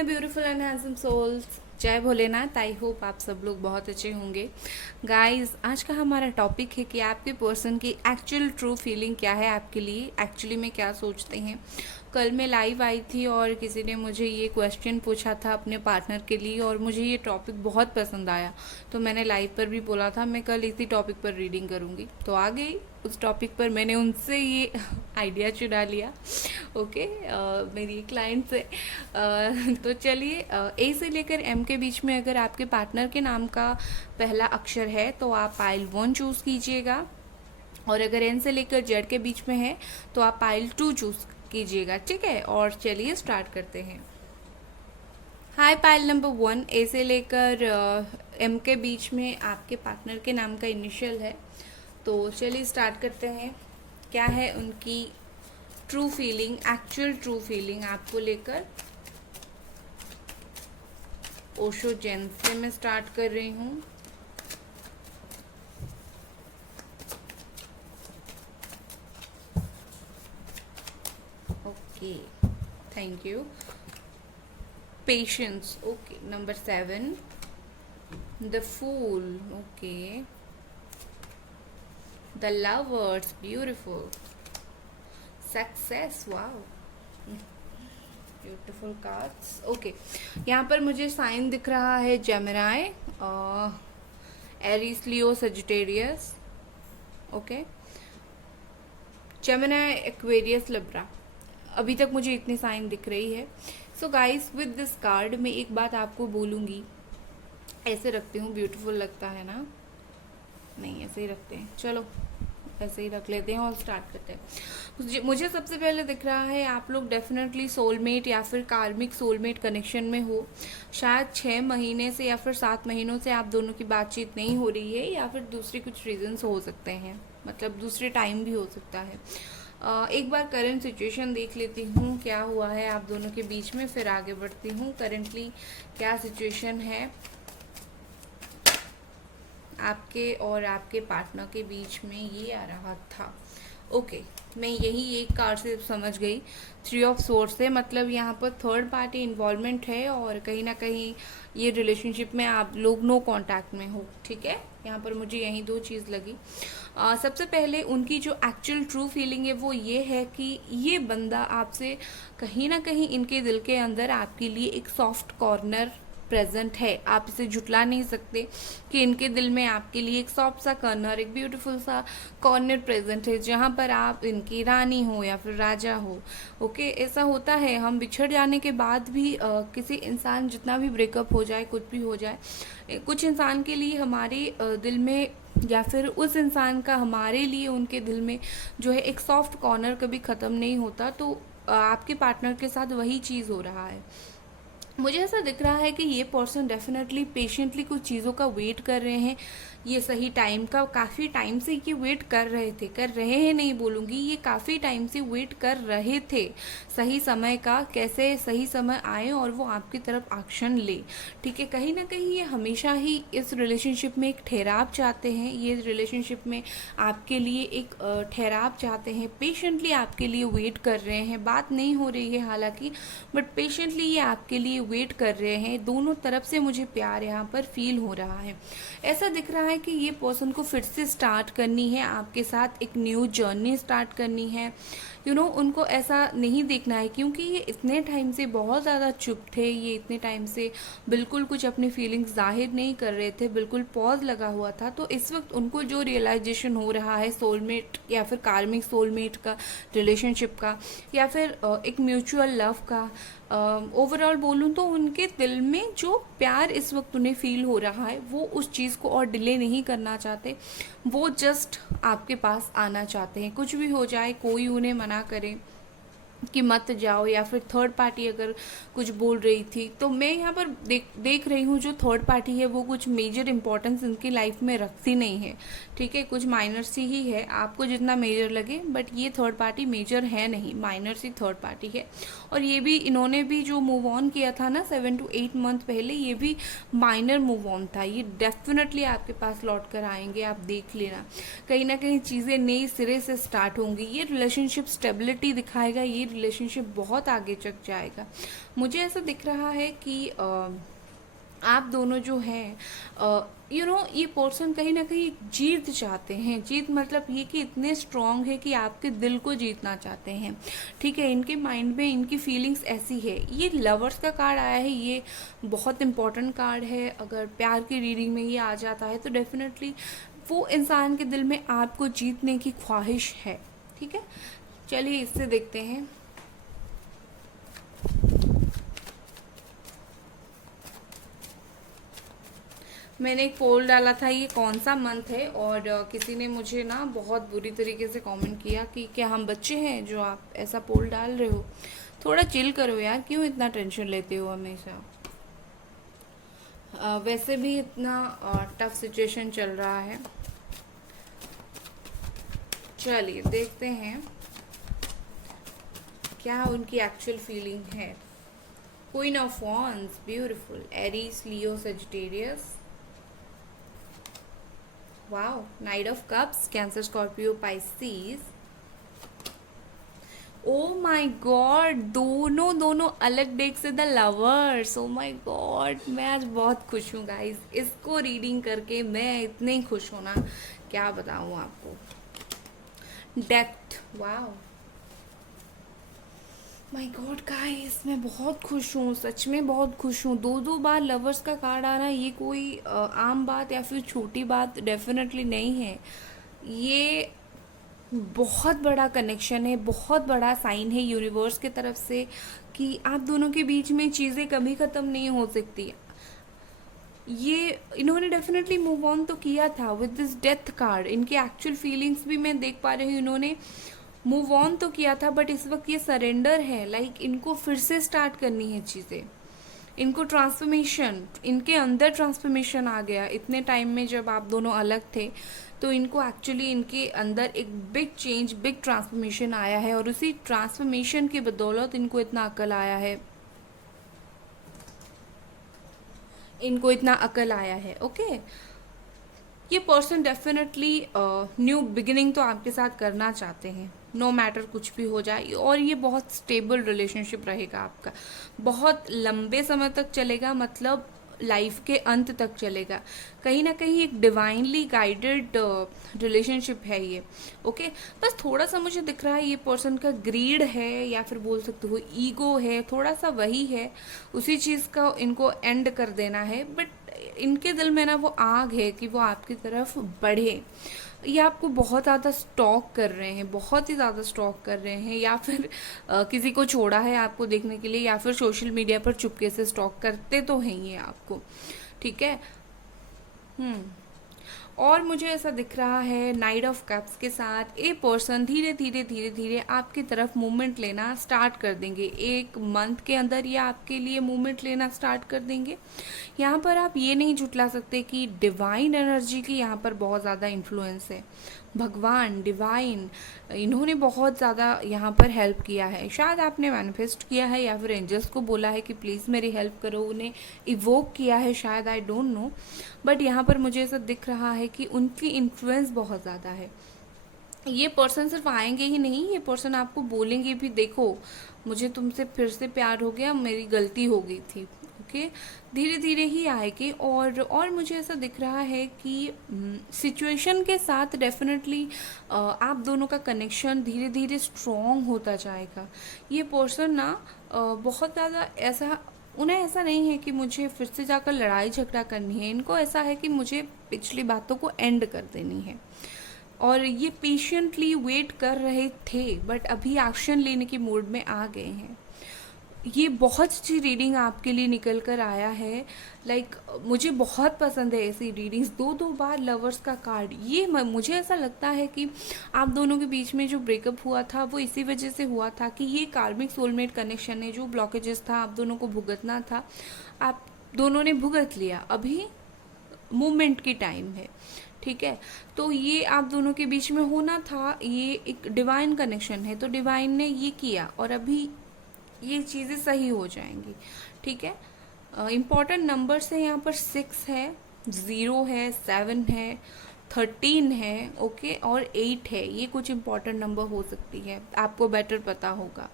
My beautiful and handsome souls, जय Bholenath. I hope आप सब लोग बहुत अच्छे होंगे। गाइस, आज का हमारा टॉपिक है कि आपके पर्सन की एक्चुअल ट्रू फीलिंग क्या है, आपके लिए एक्चुअली में क्या सोचते हैं। कल मैं लाइव आई थी और किसी ने मुझे ये क्वेश्चन पूछा था अपने पार्टनर के लिए और मुझे ये टॉपिक बहुत पसंद आया, तो मैंने लाइव पर भी बोला था मैं कल इसी टॉपिक पर रीडिंग करूँगी। तो आ गई उस टॉपिक पर, मैंने उनसे ये आइडिया चुरा लिया। ओके, मेरी क्लाइंट से। तो चलिए, ए से लेकर एम के बीच में अगर आपके पार्टनर के नाम का पहला अक्षर है तो आप पाइल 1 चूज़ कीजिएगा, और अगर एन से लेकर जेड के बीच में है तो आप पाइल 2 चूज़ कीजिएगा। ठीक है, और चलिए स्टार्ट करते हैं। हाय, पाइल नंबर 1, ए से लेकर एम के बीच में आपके पार्टनर के नाम का इनिशियल है। तो चलिए स्टार्ट करते हैं। क्या है उनकी true feeling, actual true feeling आपको लेकर। ओशो जेन से मैं स्टार्ट कर रही हूँ। Okay, thank you. Patience, okay. Number 7, the fool, okay. The lovers, beautiful. Success, wow, beautiful cards. Okay, यहाँ पर मुझे साइन दिख रहा है Gemini, Aries, Leo, Sagittarius. Okay, Gemini, Aquarius, Libra. अभी तक मुझे इतनी साइन दिख रही है। So guys, with this card मैं एक बात आपको बोलूँगी। ऐसे रखती हूँ, ब्यूटीफुल लगता है ना? नहीं, ऐसे ही रखते हैं, चलो ऐसे ही रख लेते हैं और स्टार्ट करते हैं। मुझे सबसे पहले दिख रहा है आप लोग डेफिनेटली सोलमेट या फिर कार्मिक सोलमेट कनेक्शन में हो। शायद 6 महीने से या फिर 7 महीनों से आप दोनों की बातचीत नहीं हो रही है, या फिर दूसरे कुछ रीजंस हो सकते हैं, मतलब दूसरे टाइम भी हो सकता है। एक बार करंट सिचुएशन देख लेती हूँ क्या हुआ है आप दोनों के बीच में, फिर आगे बढ़ती हूँ। करेंटली क्या सिचुएशन है आपके और आपके पार्टनर के बीच में, ये आ रहा था। ओके, मैं यही एक कार्ड से समझ गई, 3 ऑफ सोर्स से, मतलब यहाँ पर थर्ड पार्टी इन्वॉल्वमेंट है और कहीं ना कहीं ये रिलेशनशिप में आप लोग नो कांटेक्ट में हो। ठीक है, यहाँ पर मुझे यही 2 चीज़ लगी। सबसे पहले उनकी जो एक्चुअल ट्रू फीलिंग है वो ये है कि ये बंदा आपसे कहीं ना कहीं इनके दिल के अंदर आपके लिए एक सॉफ्ट कॉर्नर प्रेजेंट है। आप इसे झुटला नहीं सकते कि इनके दिल में आपके लिए एक सॉफ्ट सा कॉर्नर, एक ब्यूटीफुल सा कॉर्नर प्रेजेंट है, जहाँ पर आप इनकी रानी हो या फिर राजा हो। ओके, ऐसा होता है, हम बिछड़ जाने के बाद भी किसी इंसान, जितना भी ब्रेकअप हो जाए, कुछ भी हो जाए, कुछ इंसान के लिए हमारे दिल में, या फिर उस इंसान का हमारे लिए उनके दिल में जो है एक सॉफ्ट कॉर्नर कभी ख़त्म नहीं होता। तो आपके पार्टनर के साथ वही चीज़ हो रहा है। मुझे ऐसा दिख रहा है कि ये पर्सन डेफिनेटली पेशेंटली कुछ चीज़ों का वेट कर रहे हैं। ये सही टाइम का, काफ़ी टाइम से ये वेट कर रहे हैं नहीं बोलूँगी, ये काफ़ी टाइम से वेट कर रहे थे सही समय का, कैसे सही समय आए और वो आपकी तरफ एक्शन ले। ठीक है, कहीं ना कहीं ये हमेशा ही इस रिलेशनशिप में एक ठहराव चाहते हैं, ये रिलेशनशिप में आपके लिए एक ठहराव चाहते हैं, पेशेंटली आपके लिए वेट कर रहे हैं। बात नहीं हो रही है हालांकि, बट पेशेंटली ये आपके लिए वेट कर रहे हैं। दोनों तरफ से मुझे प्यार यहाँ पर फील हो रहा है। ऐसा दिख रहा है कि ये पर्सन को फिर से स्टार्ट करनी है आपके साथ, एक न्यू जर्नी स्टार्ट करनी है। उनको ऐसा नहीं देखना है, क्योंकि ये इतने टाइम से बहुत ज़्यादा चुप थे, ये इतने टाइम से बिल्कुल कुछ अपनी फीलिंग्स जाहिर नहीं कर रहे थे, बिल्कुल पॉज लगा हुआ था। तो इस वक्त उनको जो रियलाइजेशन हो रहा है सोलमेट या फिर कार्मिक सोलमेट का, रिलेशनशिप का, या फिर एक म्यूचुअल लव का, ओवरऑल बोलूँ तो उनके दिल में जो प्यार इस वक्त उन्हें फील हो रहा है, वो उस चीज़ को और डिले नहीं करना चाहते। वो जस्ट आपके पास आना चाहते हैं, कुछ भी हो जाए, कोई उन्हें मना करे कि मत जाओ, या फिर थर्ड पार्टी अगर कुछ बोल रही थी, तो मैं यहाँ पर देख रही हूँ जो थर्ड पार्टी है वो कुछ मेजर इंपॉर्टेंस इनकी लाइफ में रखती नहीं है। ठीक है, कुछ माइनर सी ही है, आपको जितना मेजर लगे, बट ये थर्ड पार्टी मेजर है नहीं, माइनर सी थर्ड पार्टी है। और ये भी, इन्होंने भी जो मूव ऑन किया था ना 7 to 8 मंथ पहले, ये भी माइनर मूव ऑन था। ये डेफिनेटली आपके पास लौट कर आएंगे, आप देख लेना। कहीं ना कहीं चीज़ें नई सिरे से स्टार्ट होंगी, ये रिलेशनशिप स्टेबिलिटी दिखाएगा, ये रिलेशनशिप बहुत आगे तक जाएगा। मुझे ऐसा दिख रहा है कि आप दोनों जो हैं ये पर्सन कहीं ना कहीं जीत चाहते हैं। जीत मतलब ये कि इतने स्ट्रांग है कि आपके दिल को जीतना चाहते हैं, ठीक है। इनके माइंड में इनकी फीलिंग्स ऐसी है। ये लवर्स का कार्ड आया है, ये बहुत इंपॉर्टेंट कार्ड है। अगर प्यार की रीडिंग में ये आ जाता है तो डेफिनेटली वो इंसान के दिल में आपको जीतने की ख्वाहिश है, ठीक है। चलिए इससे देखते हैं। मैंने एक पोल डाला था ये कौन सा मंथ है, और किसी ने मुझे ना बहुत बुरी तरीके से कमेंट किया कि क्या हम बच्चे हैं जो आप ऐसा पोल डाल रहे हो। थोड़ा चिल करो यार, क्यों इतना टेंशन लेते हो हमेशा। वैसे भी इतना टफ सिचुएशन चल रहा है। चलिए देखते हैं क्या उनकी एक्चुअल फीलिंग है। Queen of wands, beautiful, Aries, Leo, Sagittarius. Wow, night of cups, cancer, Scorpio, Pisces. Oh my God, दोनों अलग डेक से the lovers. Oh my God, मैं आज बहुत खुश हूँ गाइस। इसको रीडिंग करके मैं इतनी खुश हूँ ना, क्या बताऊँ आपको। Death, wow my God guys, मैं बहुत खुश हूँ, सच में बहुत खुश हूँ। दो बार लवर्स का कार्ड आना ये कोई आम बात या फिर छोटी बात डेफिनेटली नहीं है। ये बहुत बड़ा कनेक्शन है, बहुत बड़ा साइन है यूनिवर्स की तरफ से कि आप दोनों के बीच में चीज़ें कभी ख़त्म नहीं हो सकती। ये इन्होंने डेफिनेटली मूव ऑन तो किया था विद दिस डेथ कार्ड। इनके एक्चुअल फीलिंग्स भी मैं देख पा रही हूँ, इन्होंने मूव ऑन तो किया था, बट इस वक्त ये सरेंडर है। लाइक इनको फिर से स्टार्ट करनी है चीज़ें। इनको ट्रांसफॉर्मेशन, इनके अंदर ट्रांसफॉर्मेशन आ गया। इतने टाइम में जब आप दोनों अलग थे तो इनको एक्चुअली इनके अंदर एक बिग चेंज, बिग ट्रांसफॉर्मेशन आया है, और उसी ट्रांसफॉर्मेशन की बदौलत इनको इतना अकल आया है, इनको इतना अकल आया है। ओके, ये पर्सन डेफिनेटली न्यू बिगिनिंग तो आपके साथ करना चाहते हैं, नो मैटर कुछ भी हो जाए। और ये बहुत स्टेबल रिलेशनशिप रहेगा आपका, बहुत लंबे समय तक चलेगा, मतलब लाइफ के अंत तक चलेगा। कहीं ना कहीं एक डिवाइनली गाइडेड रिलेशनशिप है ये। ओके, बस थोड़ा सा मुझे दिख रहा है ये पर्सन का ग्रीड है, या फिर बोल सकते हो ईगो है, थोड़ा सा वही है। उसी चीज़ का इनको एंड कर देना है, बट इनके दिल में ना वो आग है कि वो आपकी तरफ बढ़े। ये आपको बहुत ज़्यादा स्टॉक कर रहे हैं, बहुत ही ज़्यादा स्टॉक कर रहे हैं, या फिर किसी को छोड़ा है आपको देखने के लिए, या फिर सोशल मीडिया पर चुपके से स्टॉक करते तो हैं ये आपको, ठीक है। और मुझे ऐसा दिख रहा है नाइट ऑफ कप्स के साथ ये पर्सन धीरे धीरे आपकी तरफ मूवमेंट लेना स्टार्ट कर देंगे। एक मंथ के अंदर ये आपके लिए मूवमेंट लेना स्टार्ट कर देंगे। यहाँ पर आप ये नहीं झुटला सकते कि डिवाइन एनर्जी की यहाँ पर बहुत ज़्यादा इन्फ्लुएंस है। भगवान, डिवाइन, इन्होंने बहुत ज़्यादा यहाँ पर हेल्प किया है। शायद आपने मैनिफेस्ट किया है, या फिर एंजल्स को बोला है कि प्लीज़ मेरी हेल्प करो, उन्हें इवोक किया है शायद, आई डोंट नो। बट यहाँ पर मुझे ऐसा दिख रहा है कि उनकी इन्फ्लुएंस बहुत ज़्यादा है। ये पर्सन सिर्फ आएंगे ही नहीं, ये पर्सन आपको बोलेंगे भी, देखो मुझे तुमसे फिर से प्यार हो गया, मेरी गलती हो गई थी। ओके, धीरे धीरे ही आएगी। और मुझे ऐसा दिख रहा है कि सिचुएशन के साथ डेफिनेटली आप दोनों का कनेक्शन धीरे धीरे स्ट्रॉन्ग होता जाएगा। ये पर्सन ना बहुत ज़्यादा ऐसा, उन्हें ऐसा नहीं है कि मुझे फिर से जाकर लड़ाई झगड़ा करनी है। इनको ऐसा है कि मुझे पिछली बातों को एंड कर देनी है, और ये पेशेंटली वेट कर रहे थे, बट अभी एक्शन लेने की मूड में आ गए हैं। ये बहुत अच्छी रीडिंग आपके लिए निकल कर आया है। लाइक मुझे बहुत पसंद है ऐसी रीडिंग्स। दो बार लवर्स का कार्ड, ये मुझे ऐसा लगता है कि आप दोनों के बीच में जो ब्रेकअप हुआ था वो इसी वजह से हुआ था कि ये कार्मिक सोलमेट कनेक्शन है। जो ब्लॉकेजेस था आप दोनों को भुगतना था, आप दोनों ने भुगत लिया। अभी मूवमेंट की टाइम है, ठीक है। तो ये आप दोनों के बीच में होना था, ये एक डिवाइन कनेक्शन है, तो डिवाइन ने ये किया, और अभी ये चीज़ें सही हो जाएंगी, ठीक है। इम्पॉर्टेंट नंबर्स है यहाँ पर 6 है, 0 है, 7 है, 13 है, ओके, और 8 है। ये कुछ इम्पॉर्टेंट नंबर हो सकती है, आपको बेटर पता होगा।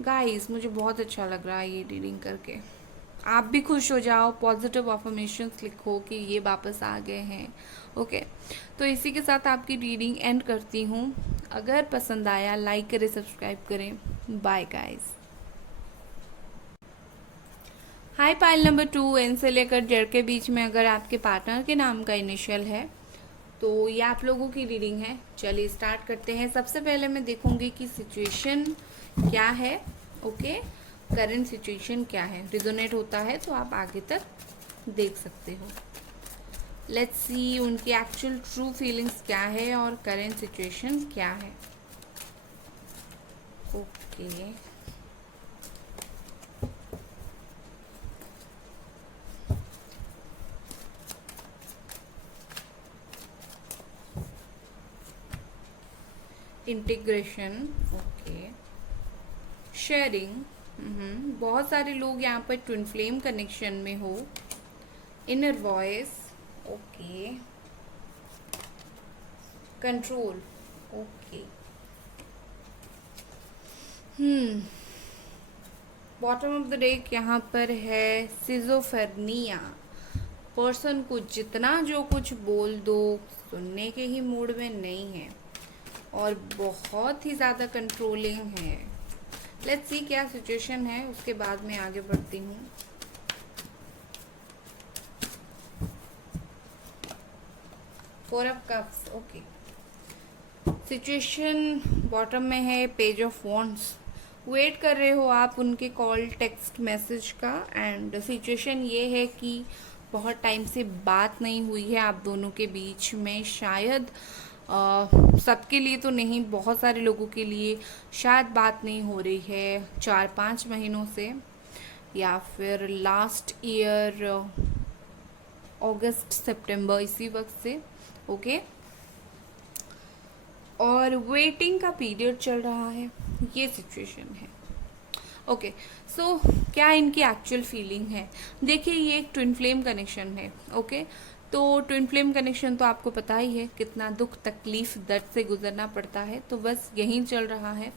गाइस मुझे बहुत अच्छा लग रहा है ये रीडिंग करके। आप भी खुश हो जाओ, पॉजिटिव अफर्मेशंस लिखो कि ये वापस आ गए हैं। ओके, तो इसी के साथ आपकी रीडिंग एंड करती हूँ। अगर पसंद आया लाइक करें, सब्सक्राइब करें। Bye guys. High pile number 2, n से लेकर जेड के बीच में अगर आपके पार्टनर के नाम का इनिशियल है तो ये आप लोगों की रीडिंग है। चलिए स्टार्ट करते हैं। सबसे पहले मैं देखूंगी कि सिचुएशन क्या है। ओके, करंट सिचुएशन क्या है। रिजोनेट होता है तो आप आगे तक देख सकते हो। लेट्स सी उनकी एक्चुअल ट्रू फीलिंग्स क्या है और करंट सिचुएशन क्या है। ओके, इंटीग्रेशन, ओके, शेयरिंग, बहुत सारे लोग यहाँ पर ट्विन फ्लेम कनेक्शन में हो। Inner voice, okay, control, okay, bottom of the deck यहाँ पर है सिजोफेरनिया। पर्सन को जितना जो कुछ बोल दो सुनने के ही मूड में नहीं है और बहुत ही ज़्यादा कंट्रोलिंग है। लेट्स सी क्या सिचुएशन है, उसके बाद मैं आगे बढ़ती हूँ। Four of cups, okay. Situation bottom में है पेज ऑफ वॉन्ड्स। वेट कर रहे हो आप उनके कॉल, टेक्स्ट, मैसेज का। एंड सिचुएशन ये है कि बहुत टाइम से बात नहीं हुई है आप दोनों के बीच में। शायद सबके लिए तो नहीं, बहुत सारे लोगों के लिए शायद बात नहीं हो रही है 4-5 महीनों से, या फिर लास्ट ईयर अगस्त सितंबर इसी वक्त से। ओके, और वेटिंग का पीरियड चल रहा है, ये सिचुएशन है। ओके, सो क्या इनकी एक्चुअल फीलिंग है। देखिए ये एक ट्विन फ्लेम कनेक्शन है। ओके, तो ट्विन फ्लेम कनेक्शन तो आपको पता ही है कितना दुख, तकलीफ, दर्द से गुजरना पड़ता है। तो बस यही चल रहा है।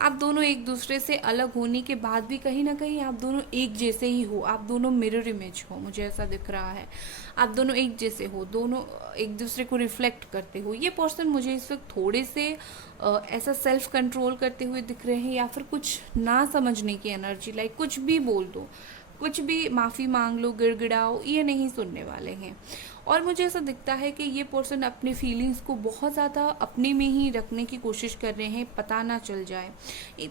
आप दोनों एक दूसरे से अलग होने के बाद भी कहीं ना कहीं आप दोनों एक जैसे ही हो। आप दोनों मिरर इमेज हो, मुझे ऐसा दिख रहा है। आप दोनों एक जैसे हो, दोनों एक दूसरे को रिफ्लेक्ट करते हो। ये पर्सन मुझे इस वक्त थोड़े से ऐसा सेल्फ कंट्रोल करते हुए दिख रहे हैं, या फिर कुछ ना समझने की एनर्जी, लाइक कुछ भी बोल दो, कुछ भी माफ़ी मांग लो, गिड़गिड़ाओ, ये नहीं सुनने वाले हैं। और मुझे ऐसा दिखता है कि ये पर्सन अपने फीलिंग्स को बहुत ज़्यादा अपने में ही रखने की कोशिश कर रहे हैं, पता ना चल जाए।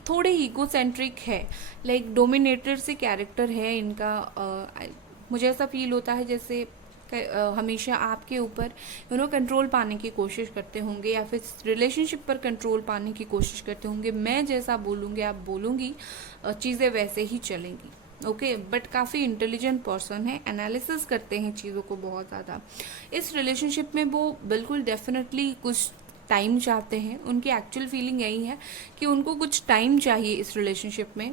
थोड़े ईगो सेंट्रिक है, लाइक डोमिनेटर से कैरेक्टर है इनका। मुझे ऐसा फील होता है जैसे हमेशा आपके ऊपर कंट्रोल पाने की कोशिश करते होंगे, या फिर रिलेशनशिप पर कंट्रोल पाने की कोशिश करते होंगे। मैं जैसा बोलूँगी आप बोलूँगी, चीज़ें वैसे ही चलेंगी। ओके, बट काफ़ी इंटेलिजेंट पर्सन है, एनालिसिस करते हैं चीज़ों को बहुत ज़्यादा। इस रिलेशनशिप में वो बिल्कुल डेफिनेटली कुछ टाइम चाहते हैं। उनकी एक्चुअल फीलिंग यही है कि उनको कुछ टाइम चाहिए इस रिलेशनशिप में।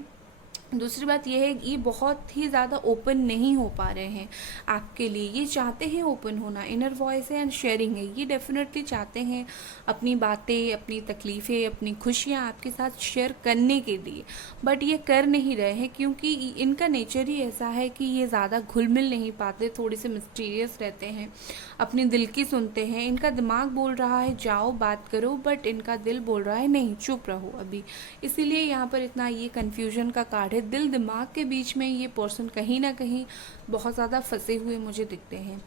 दूसरी बात यह है कि ये बहुत ही ज़्यादा ओपन नहीं हो पा रहे हैं आपके लिए। ये चाहते हैं ओपन होना, इनर वॉइस है एंड शेयरिंग है। ये डेफिनेटली चाहते हैं अपनी बातें, अपनी तकलीफ़ें, अपनी खुशियाँ आपके साथ शेयर करने के लिए, बट ये कर नहीं रहे हैं क्योंकि इनका नेचर ही ऐसा है कि ये ज़्यादा घुल मिल नहीं पाते, थोड़े से मिस्टीरियस रहते हैं, अपनी दिल की सुनते हैं। इनका दिमाग बोल रहा है जाओ बात करो, बट इनका दिल बोल रहा है नहीं, चुप रहो अभी। इसीलिए यहाँ पर इतना ये कन्फ्यूजन का कार्ड है। दिल दिमाग के बीच में ये पर्सन कहीं ना कहीं बहुत ज़्यादा फंसे हुए मुझे दिखते हैं।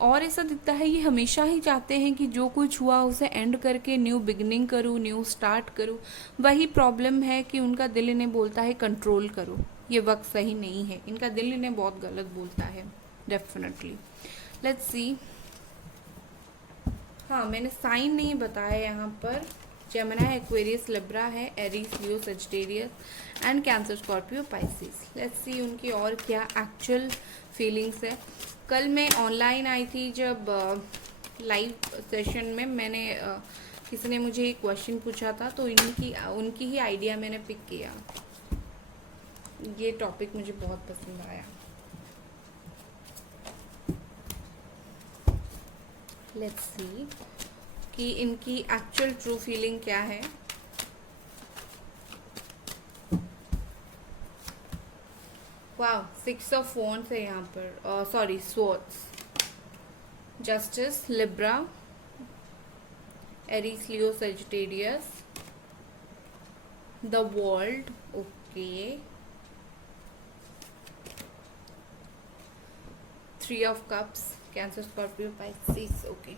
और ऐसा दिखता है ये हमेशा ही चाहते हैं कि जो कुछ हुआ उसे एंड करके न्यू बिगनिंग करूँ, न्यू स्टार्ट करूँ। वही प्रॉब्लम है कि उनका दिल इन्हें बोलता है कंट्रोल करो। ये वक्त सही नहीं है, इनका दिल इन्हें बहुत गलत बोलता है डेफिनेटली। Let's see. हाँ, मैंने साइन नहीं बताया यहाँ पर। जेमिनी, एक्वेरियस, लिब्रा है, Aries, Leo, Sagittarius and cancer, Scorpio, Pisces. Let's see उनकी और क्या एक्चुअल फीलिंग्स है। कल मैं ऑनलाइन आई थी जब लाइव सेशन में, मैंने किसी ने मुझे एक क्वेश्चन पूछा था, तो उनकी ही आइडिया मैंने पिक किया। ये टॉपिक मुझे बहुत पसंद आया। लेट्स सी कि इनकी एक्चुअल ट्रू फीलिंग क्या है। वाह, 6 ऑफ wands है यहाँ पर, sorry swords, justice, Libra, Aries, Leo, Sagittarius, the world, okay, 3 of cups, cancer, Scorpio, Pisces, okay.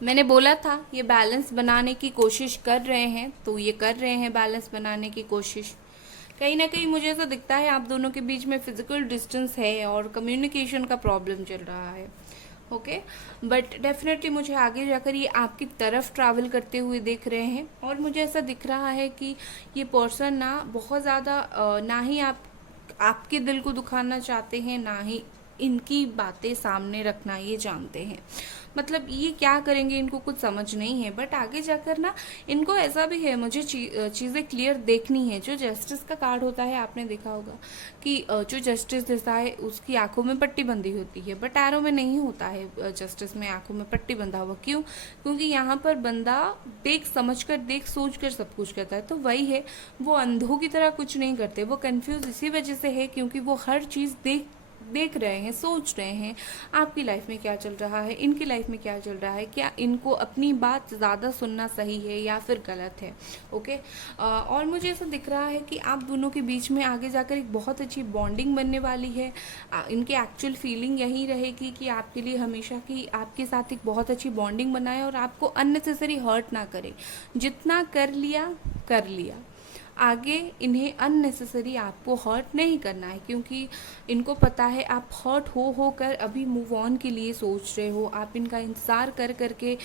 मैंने बोला था ये बैलेंस बनाने की कोशिश कर रहे हैं, तो ये कर रहे हैं बैलेंस बनाने की कोशिश। कहीं ना कहीं मुझे ऐसा दिखता है आप दोनों के बीच में फिजिकल डिस्टेंस है और कम्युनिकेशन का प्रॉब्लम चल रहा है, ओके। बट डेफिनेटली मुझे आगे जाकर ये आपकी तरफ ट्रैवल करते हुए देख रहे हैं, और मुझे ऐसा दिख रहा है कि ये पर्सन ना बहुत ज़्यादा ना ही आपके दिल को दुखाना चाहते हैं, ना ही इनकी बातें सामने रखना ये जानते हैं। मतलब ये क्या करेंगे इनको कुछ समझ नहीं है, बट आगे जाकर ना इनको ऐसा भी है, मुझे चीज़ें क्लियर देखनी है। जो जस्टिस का कार्ड होता है आपने देखा होगा कि जो जस्टिस देता है उसकी आंखों में पट्टी बंधी होती है, बट एरो में नहीं होता है जस्टिस में आंखों में पट्टी बंधा हुआ। क्यों? क्योंकि यहाँ पर बंदा देख समझ कर, देख सोच कर सब कुछ करता है। तो वही है, वो अंधों की तरह कुछ नहीं करते। वो कंफ्यूज इसी वजह से है क्योंकि वो हर चीज़ देख रहे हैं, सोच रहे हैं आपकी लाइफ में क्या चल रहा है, इनकी लाइफ में क्या चल रहा है, क्या इनको अपनी बात ज़्यादा सुनना सही है या फिर गलत है, ओके। और मुझे ऐसा दिख रहा है कि आप दोनों के बीच में आगे जाकर एक बहुत अच्छी बॉन्डिंग बनने वाली है। इनकी एक्चुअल फीलिंग यही रहेगी कि आपके लिए हमेशा की आपके साथ एक बहुत अच्छी बॉन्डिंग बनाए और आपको अननेसेसरी हर्ट ना करे। जितना कर लिया कर लिया, आगे इन्हें अननेसेसरी आपको हर्ट नहीं करना है, क्योंकि इनको पता है आप हर्ट होकर अभी मूव ऑन के लिए सोच रहे हो। आप इनका इंतज़ार कर करके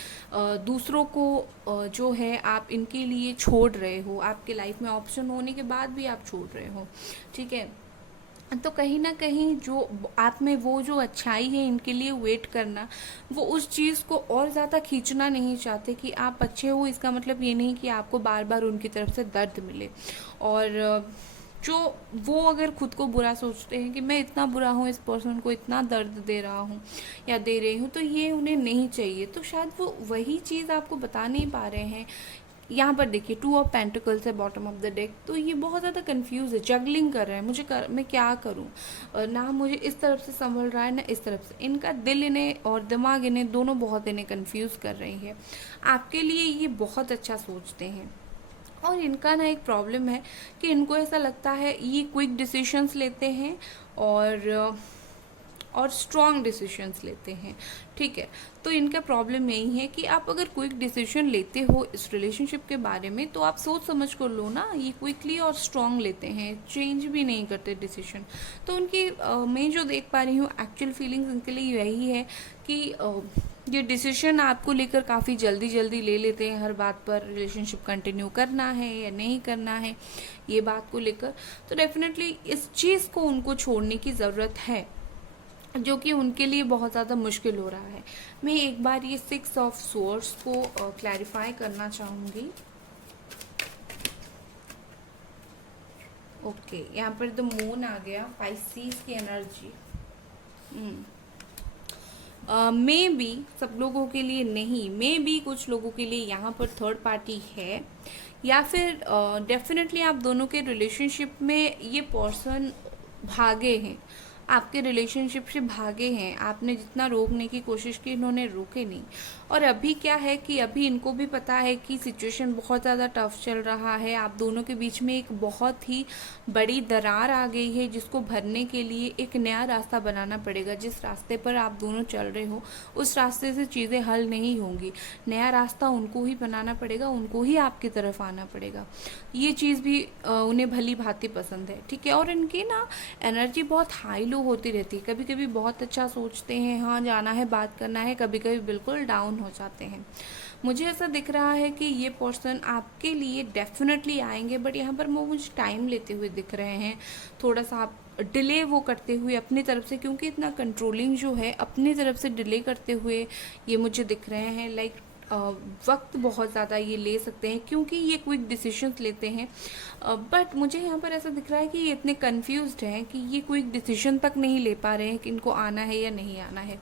दूसरों को जो है आप इनके लिए छोड़ रहे हो। आपके लाइफ में ऑप्शन होने के बाद भी आप छोड़ रहे हो, ठीक है। तो कहीं ना कहीं जो आप में वो जो अच्छाई है इनके लिए वेट करना, वो उस चीज़ को और ज़्यादा खींचना नहीं चाहते कि आप अच्छे हो। इसका मतलब ये नहीं कि आपको बार बार उनकी तरफ से दर्द मिले। और जो वो अगर खुद को बुरा सोचते हैं कि मैं इतना बुरा हूँ, इस पर्सन को इतना दर्द दे रहा हूँ या दे रही हूँ, तो ये उन्हें नहीं चाहिए। तो शायद वो वही चीज़ आपको बता नहीं पा रहे हैं। यहाँ पर देखिए 2 ऑफ पेंटिकल्स है बॉटम ऑफ द डेक। तो ये बहुत ज़्यादा कंफ्यूज है, जगलिंग कर रहे हैं, मैं क्या करूँ, ना मुझे इस तरफ से संभल रहा है ना इस तरफ से। इनका दिल इन्हें और दिमाग इन्हें दोनों बहुत इन्हें कंफ्यूज कर रही है। आपके लिए ये बहुत अच्छा सोचते हैं, और इनका ना एक प्रॉब्लम है कि इनको ऐसा लगता है ये क्विक डिसीशंस लेते हैं और स्ट्रॉन्ग डिसीशंस लेते हैं, ठीक है। तो इनका प्रॉब्लम यही है कि आप अगर क्विक डिसीजन लेते हो इस रिलेशनशिप के बारे में, तो आप सोच समझ कर लो ना। ये क्विकली और स्ट्रॉन्ग लेते हैं, चेंज भी नहीं करते डिसीजन। तो उनकी मैं जो देख पा रही हूँ एक्चुअल फीलिंग्स इनके लिए यही है कि ये डिसीजन आपको लेकर काफ़ी जल्दी ले लेते हैं हर बात पर। रिलेशनशिप कंटिन्यू करना है या नहीं करना है, ये बात को लेकर। तो डेफिनेटली इस चीज़ को उनको छोड़ने की ज़रूरत है, जो कि उनके लिए बहुत ज़्यादा मुश्किल हो रहा है। मैं एक बार ये 6 ऑफ स्वॉर्ड्स को क्लैरिफाई करना चाहूँगी। ओके, यहाँ पर द मून आ गया, पाइसेस की एनर्जी। मे बी सब लोगों के लिए नहीं, मे बी कुछ लोगों के लिए यहाँ पर थर्ड पार्टी है, या फिर डेफिनेटली आप दोनों के रिलेशनशिप में ये पर्सन भागे हैं, आपके रिलेशनशिप से भागे हैं। आपने जितना रोकने की कोशिश की, इन्होंने रोके नहीं। और अभी क्या है कि अभी इनको भी पता है कि सिचुएशन बहुत ज़्यादा टफ चल रहा है। आप दोनों के बीच में एक बहुत ही बड़ी दरार आ गई है, जिसको भरने के लिए एक नया रास्ता बनाना पड़ेगा। जिस रास्ते पर आप दोनों चल रहे हो उस रास्ते से चीज़ें हल नहीं होंगी। नया रास्ता उनको ही बनाना पड़ेगा, उनको ही आपकी तरफ आना पड़ेगा। ये चीज़ भी उन्हें भली भांति पसंद है, ठीक है। और इनकी ना एनर्जी बहुत हाई लो होती रहती है। कभी कभी बहुत अच्छा सोचते हैं, हाँ जाना है, बात करना है, कभी कभी बिल्कुल डाउन हो जाते हैं। मुझे ऐसा दिख रहा है कि ये पर्सन आपके लिए डेफिनेटली आएंगे, बट यहाँ पर वो मुझे टाइम लेते हुए दिख रहे हैं। थोड़ा सा आप डिले वो करते हुए अपनी तरफ से, क्योंकि इतना कंट्रोलिंग जो है अपनी तरफ से डिले करते हुए ये मुझे दिख रहे हैं। लाइक वक्त बहुत ज़्यादा ये ले सकते हैं, क्योंकि ये क्विक डिसीजंस लेते हैं। बट मुझे यहाँ पर ऐसा दिख रहा है कि ये इतने कंफ्यूज्ड हैं कि ये क्विक डिसीजन तक नहीं ले पा रहे हैं कि इनको आना है या नहीं आना है,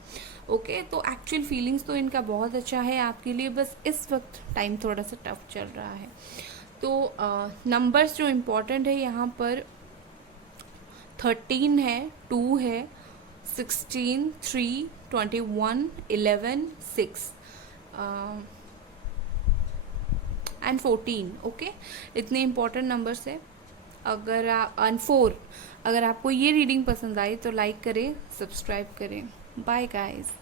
ओके। तो एक्चुअल फीलिंग्स तो इनका बहुत अच्छा है आपके लिए, बस इस वक्त टाइम थोड़ा सा टफ चल रहा है। तो नंबर्स जो इम्पोर्टेंट है यहाँ पर 13 है, 2 है, 16, 3, 21, 11, 6 एंड 14. ओके, इतने इम्पोर्टेंट नंबर्स है. अगर आप 4, अगर आपको ये रीडिंग पसंद आई तो लाइक करें, सब्सक्राइब करें. Bye guys.